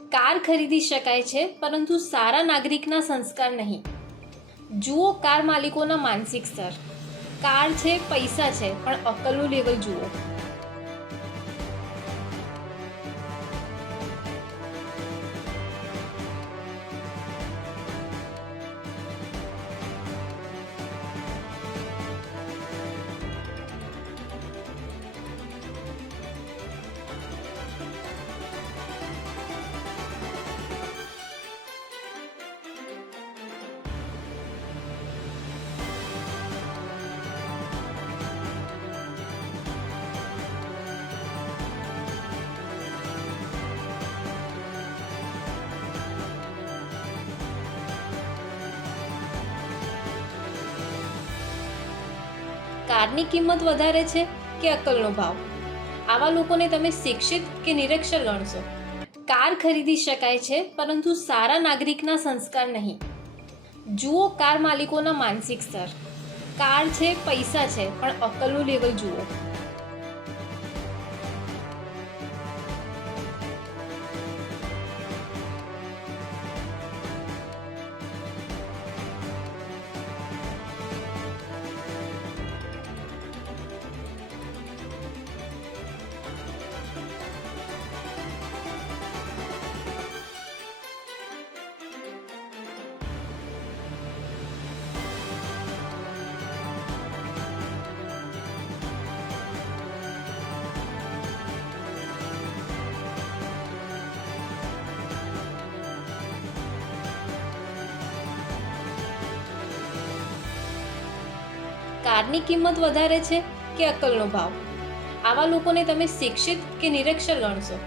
Car ખરીદી શકાય છે, પરંતુ સારા નાગરિકના સંસ્કાર નહીં. જુઓ કાર માલિકોના માનસિક સ્તર. કાર છે, પૈસા છે, પણ અક્કલનું લેવલ જુઓ. કારની કિંમત વધારે છે કે અક્કલનો ભાવ? આવા લોકોને તમે શિક્ષિત કે નિરક્ષર ગણશો? કાર ખરીદી શકાય છે, પરંતુ સારા નાગરિકના સંસ્કાર નહીં. જુઓ કાર માલિકોના માનસિક સ્તર. કાર છે, પૈસા છે, પણ અક્કલનું લેવલ જુઓ. કારની કિંમત વધારે છે કે અક્કલનો ભાવ? આવા લોકોને તમે શિક્ષિત કે નિરક્ષર ગણશો?